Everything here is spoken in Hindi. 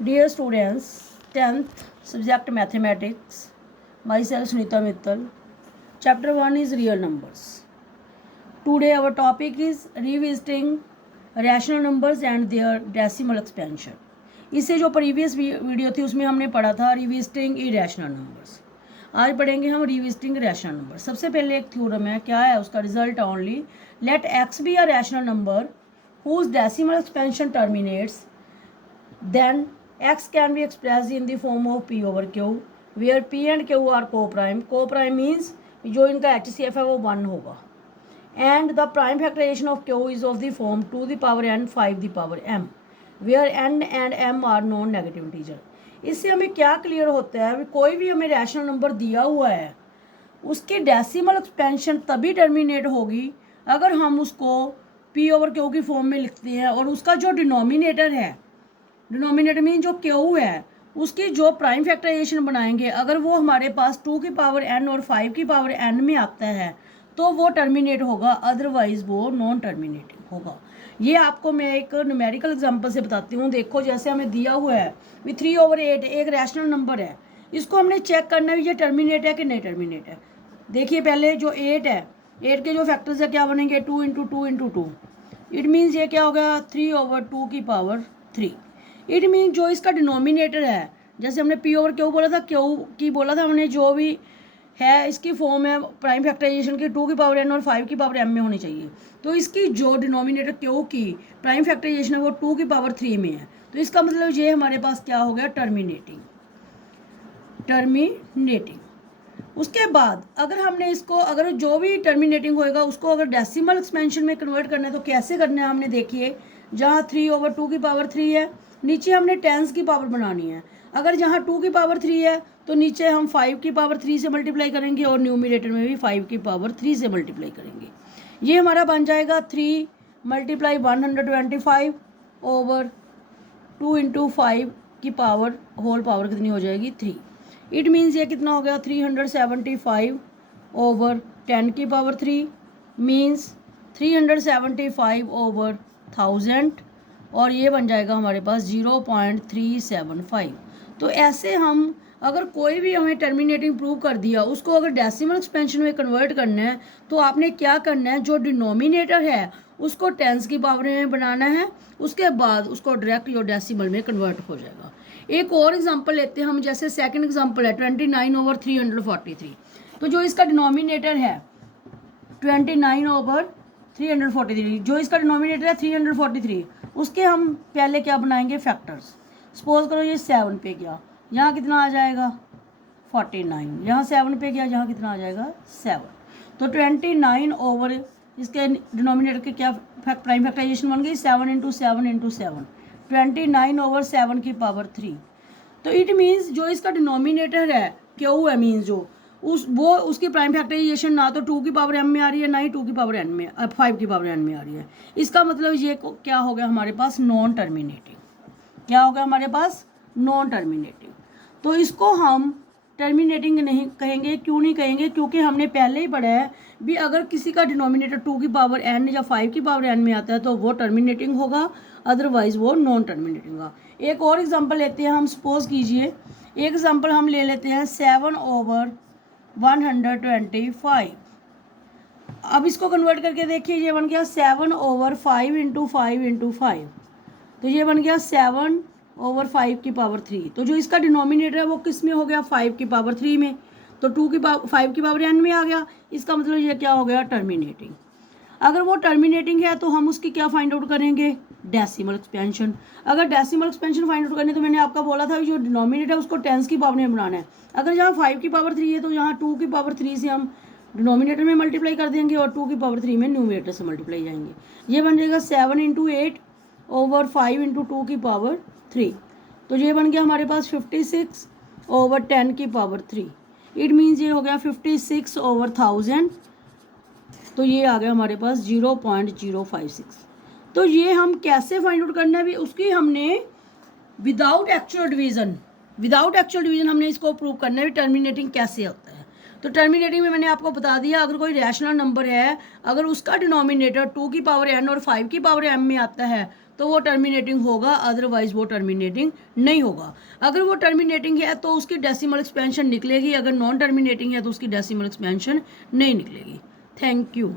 Dear students, 10th subject mathematics, myself Sunita Mittal. Chapter 1 is real numbers. Today our topic is revisiting rational numbers and their decimal expansion. इससे जो प्रीवियस वीडियो थी उसमें हमने पढ़ा था रिविजिटिंग इरेशनल नंबर्स. आज पढ़ेंगे हम रिविजिटिंग रैशनल नंबर. सबसे पहले एक थ्योरम है, क्या है उसका result only let x be a rational number whose decimal expansion terminates, then x can be expressed in the form of p over q where p and q are co-prime. Co-prime means जो इनका HCF है वो 1 होगा. And the prime factorization of q is of the form 2 the power n 5 the power m where n and m are non negative integer. इससे हमें क्या क्लियर होता है, कोई भी हमें रैशनल नंबर दिया हुआ है उसकी डेसिमल एक्सपेंशन तभी टर्मिनेट होगी अगर हम उसको p ओवर q की फॉर्म में लिखते हैं और उसका जो डिनोमिनेटर है, डिनोमिनेटर मीन जो q है, उसकी जो प्राइम फैक्टराइजेशन बनाएंगे अगर वो हमारे पास 2 की पावर n और 5 की पावर n में आता है तो वो टर्मिनेट होगा, अदरवाइज वो नॉन टर्मिनेटिंग होगा. ये आपको मैं एक न्यूमेरिकल एग्जांपल से बताती हूँ. देखो जैसे हमें दिया हुआ है भी 3/8 एक रैशनल नंबर है, इसको हमने चेक करना है ये टर्मिनेट है कि नहीं टर्मिनेट है. देखिए पहले जो 8 है, 8 के जो फैक्टर्स है क्या बनेंगे 2 × 2 × 2. इट मीन्स ये क्या हो गया 3/2 की पावर 3. इट मीन्स जो इसका डिनोमिनेटर है, जैसे हमने p ओवर q बोला था, q की बोला था हमने, जो भी है इसकी फॉर्म है प्राइम फैक्टराइजेशन की 2 की पावर n और 5 की पावर m में होनी चाहिए. तो इसकी जो डिनोमिनेटर q की प्राइम फैक्टराइजेशन है वो 2 की पावर 3 में है. तो इसका मतलब ये हमारे पास क्या हो गया टर्मिनेटिंग. उसके बाद अगर हमने इसको, अगर जो भी टर्मिनेटिंग होएगा उसको अगर डेसिमल एक्सपेंशन में कन्वर्ट करना है तो कैसे करना है हमने देखिए. जहाँ 3/2 की पावर 3 है, नीचे हमने टेंस की पावर बनानी है. अगर जहाँ 2 की पावर 3 है तो नीचे हम 5 की पावर 3 से मल्टीप्लाई करेंगे और न्यूमिनेटर में भी 5 की पावर 3 से मल्टीप्लाई करेंगे. ये हमारा बन जाएगा 3 × 125 ओवर 2 × 5 की पावर होल पावर कितनी हो जाएगी 3. इट मीन्स ये कितना हो गया 375 ओवर 10 की पावर 3 मीन्स 375 ओवर 1000 और ये बन जाएगा हमारे पास 0.375. तो ऐसे हम अगर कोई भी हमें टर्मिनेटिंग प्रूव कर दिया उसको अगर डेसिमल एक्सपेंशन में कन्वर्ट करना है तो आपने क्या करना है, जो डिनोमिनेटर है उसको टेंस की पावर में बनाना है, उसके बाद उसको डायरेक्ट जो डेसिमल में कन्वर्ट हो जाएगा. एक और एग्जांपल लेते हैं हम, जैसे सेकंड एग्जांपल है 29/343. तो जो इसका डिनोमिनेटर है 29/343, जो इसका डिनोमिनेटर है 343, उसके हम पहले क्या बनाएंगे फैक्टर्स. सपोज करो ये 7 पे गया, यहाँ कितना आ जाएगा 49, यहाँ 7 पे गया, यहाँ कितना आ जाएगा 7. तो 29 ओवर इसके डिनोमिनेटर के क्या प्राइम फैक्टराइजेशन बन गई 7 × 7 × 7, 29/7 की पावर 3. तो इट मीन्स जो इसका डिनोमिनेटर है क्यू है, मीन्स जो उसकी प्राइम फैक्टराइजेशन ना तो 2 की पावर m में आ रही है ना ही 2 की पावर n में 5 की पावर n में आ रही है. इसका मतलब ये क्या हो गया हमारे पास नॉन टर्मिनेटिंग. क्या हो गया हमारे पास नॉन टर्मिनेटिंग. तो इसको हम टर्मिनेटिंग नहीं कहेंगे. क्यों नहीं कहेंगे, क्योंकि हमने पहले ही पढ़ा है भी अगर किसी का डिनोमिनेटर 2 की पावर n या 5 की पावर n में आता है तो वो टर्मिनेटिंग होगा, अदरवाइज वो नॉन टर्मिनेटिंग होगा. एक और एग्जांपल लेते हैं हम. सपोज कीजिए एक एग्जांपल हम ले लेते हैं 7/125. अब इसको कन्वर्ट करके देखिए, ये बन गया 7/5 × 5 × 5. तो ये बन गया 7/5 की पावर 3. तो जो इसका डिनोमिनेटर है वो किस में हो गया 5 की पावर 3 में. तो 5 की पावर n में आ गया. इसका मतलब ये क्या हो गया टर्मिनेटिंग. अगर वो टर्मिनेटिंग है तो हम उसकी क्या फाइंड आउट करेंगे डेसिमल एक्सपेंशन. अगर डेसिमल एक्सपेंशन फाइंड आउट करने तो मैंने आपका बोला था जो डिनोमिनेटर है उसको टेंस की पावर में बनाना है. अगर जहाँ 5 की पावर 3 है तो यहाँ 2 की पावर 3 से हम डिनोमिनेटर में मल्टीप्लाई कर देंगे और 2 की पावर 3 में न्यूमिनेटर से मल्टीप्लाई जाएंगे. ये बन जाएगा 7 × 8 ओवर 5 × 2 की पावर 3. तो ये बन गया हमारे पास 56 ओवर 10 की पावर 3. इट मीन्स ये हो गया 56 ओवर 1000. तो ये आ गया हमारे पास 0.056. तो ये हम कैसे फाइंड आउट करना है भी उसकी हमने विदाउट एक्चुअल डिवीजन हमने इसको प्रूव करना है भी टर्मिनेटिंग कैसे होता है. तो टर्मिनेटिंग में मैंने आपको बता दिया, अगर कोई रैशनल नंबर है अगर उसका डिनोमिनेटर 2 की पावर n और 5 की पावर m में आता है तो वो टर्मिनेटिंग होगा, अदरवाइज वो टर्मिनेटिंग नहीं होगा। अगर वो टर्मिनेटिंग है तो उसकी डेसिमल एक्सपेंशन निकलेगी, अगर नॉन टर्मिनेटिंग है तो उसकी डेसिमल एक्सपेंशन नहीं निकलेगी। Thank you.